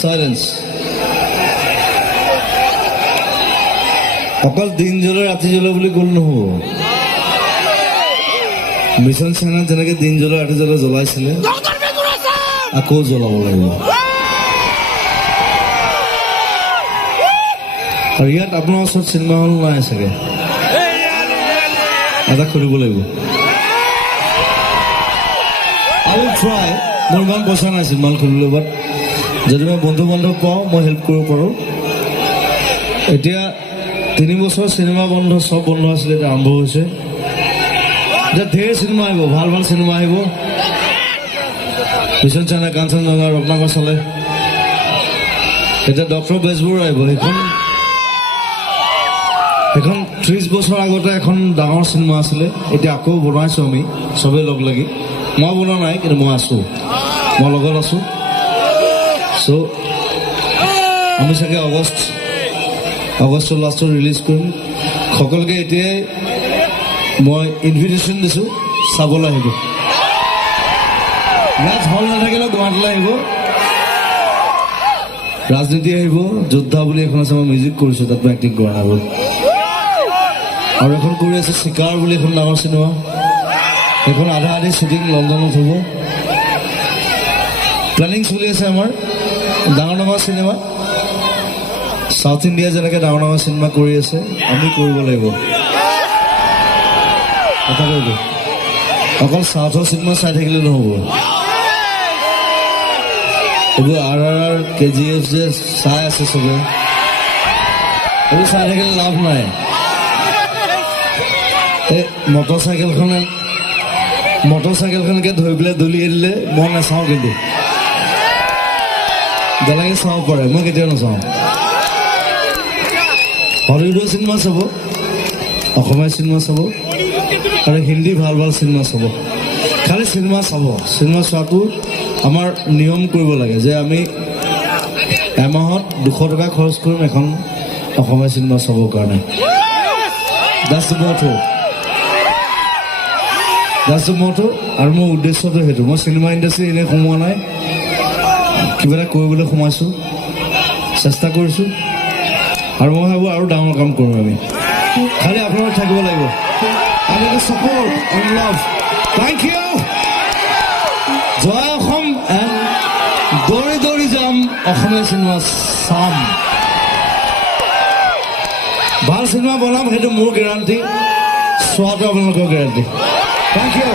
Silence. অকল দিন জ্বলে ৰাতি জ্বলে বুলি ক'ল নহ'ব। মিছন চাইনাত যেনেকে দিন জ্বলে ৰাতি জ্বলে জ্বলাইছিলে আকৌ জ্বলাব লাগিব। আৰু ইয়াত আপোনাৰ ওচৰত চিনেমা হল নাই চাগে, এটা খুলিব লাগিব। I will try. মোৰ ইমান পইচা নাই চিনেমা হল খুলিবলৈ, বাট যদি মই বন্ধু বান্ধৱ পাওঁ মই হেল্প কৰিব পাৰোঁ। এতিয়া 3 বছৰ চিনেমা বন্ধ, চব বন্ধ আছিলে, এতিয়া আৰম্ভ হৈছে। এতিয়া ঢেৰ চিনেমা আহিব, ভাল ভাল চিনেমা আহিব। মিছন চাইনা, কাঞ্চনজংঘা, ৰত্নাকৰ চলে। এতিয়া ডক্টৰ বেজবৰুৱা আহিব। সেইখন 30 বছৰ আগতে এখন ডাঙৰ চিনেমা আছিলে, এতিয়া আকৌ বনাইছোঁ আমি চবেই লগ লাগি। মই বনোৱা নাই, কিন্তু মই আছোঁ, মই লগত আছোঁ। চ' আমি চাগে আগষ্টৰ লাষ্টত ৰিলিজ কৰিম। সকলোকে এতিয়াই মই ইনভিটেশ্যন দিছোঁ, চাবলৈ আহিব। ইয়াত হল নাথাকিলেও গুৱাহাটীলৈ আহিব। ৰাজনীতি আহিব, যোদ্ধা বুলি এখন আছে, মই মিউজিক কৰিছোঁ, তাত মই এক্টিং কৰা নাই। আৰু এখন কৰি আছে চিকাৰ বুলি, এখন ডাঙৰ চিনেমা, এখন আধা আধি শ্বুটিং লণ্ডনত হ'ব। প্লেনিং চলি আছে আমাৰ ডাঙৰ ডাঙৰ চিনেমা। সাউথ ইণ্ডিয়া যেনেকৈ ডাঙৰ ডাঙৰ চিনেমা কৰি আছে, আমি কৰিব লাগিব। কথা কৈছোঁ, অকল চাউথৰ চিনেমা চাই থাকিলে নহ'ব। এইবোৰ RRR, KGF যে চাই আছে চবে, এইবোৰ চাই থাকিলে লাভ নাই। এই মটৰচাইকেলখনকে ধৰি পেলাই দলিয়াই দিলে মই নাচাওঁ, কিন্তু বেলেগে চাব পাৰে, মই কেতিয়াও নাচাওঁ। হলিউডৰ চিনেমা চাব, অসমীয়া চিনেমা চাব, আৰু হিন্দী ভাল ভাল চিনেমা চাব। খালি চিনেমা চাব, চিনেমা চোৱাটো আমাৰ নিয়ম কৰিব লাগে যে আমি এমাহত 200 টকা খৰচ কৰিম এখন অসমীয়া চিনেমা চাবৰ কাৰণে। That's the motto. আৰু মোৰ উদ্দেশ্যটো সেইটো। মই চিনেমা ইণ্ডাষ্ট্ৰী এনেই সোমোৱা নাই, কিবা এটা কৰিবলৈ সোমাইছোঁ, চেষ্টা কৰিছোঁ। আৰু মই ভাবোঁ আৰু ডাঙৰ কাম কৰিম আমি। খালি আপোনালোক থাকিব লাগিব। I need the support and love. Thank you. জয় অসম এণ্ড দৌৰি দৌৰি যাম, অসমীয়া চিনেমা চাম। ভাল চিনেমা বনাম, সেইটো মোৰ গেৰাণ্টি, চোৱাটো আপোনালোকৰ গেৰাণ্টি। Thank you.